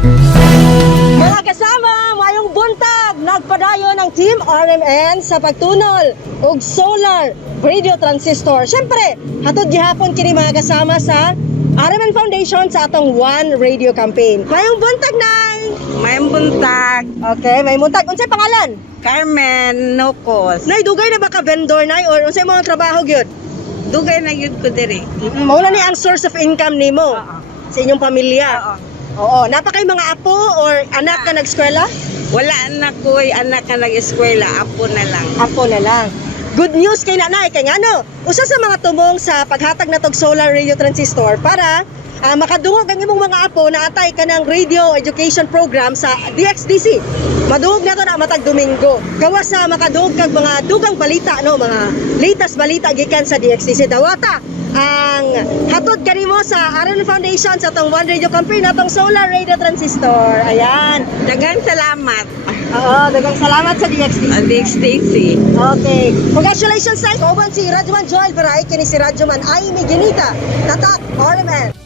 Mga kasama, mayong buntag, nagpadayon ang Team RMN sa pagtunol og solar radio transistor. Siyempre, hatod gihapon kini mga kasama sa RMN Foundation sa atong One Radio Campaign. Mayong buntag, Nay! Mayang buntag, Okay, may buntag. Unsay pangalan? Carmen Nocos. Nay, dugay na ba ka vendor, Nay? Or unsay mga trabaho gyud? Dugay na yun ko diri. Mauna ni ang source of income nimo sa inyong pamilya. Oo. Oo, napakay mga apo or anak ka nag-eskwela? Wala anak ko, anak ka nag-eskwela, apo na lang. Apo na lang. Good news kay nanay, kay ngano, usa sa mga tumong sa paghatag natog solar radio transistor para makadungog ang imong mga apo na atay kanang radio education program sa DXDC. Madungog na to na matag Domingo. Gawas sa makadungog kag mga dugang balita, no, mga latest balita gikan sa DXDC. Dawata ang hatod kanimo sa RMN Foundation sa atong One Radio Campaign atong solar radio transistor. Ayan. Daghang salamat. Oo, daghang salamat sa DXDC. Alex Stacy. Okay. Congratulations sa kauban si Radyoman Joel Veray, kini si Radyoman Aimee Ginita. Tatak, RMN.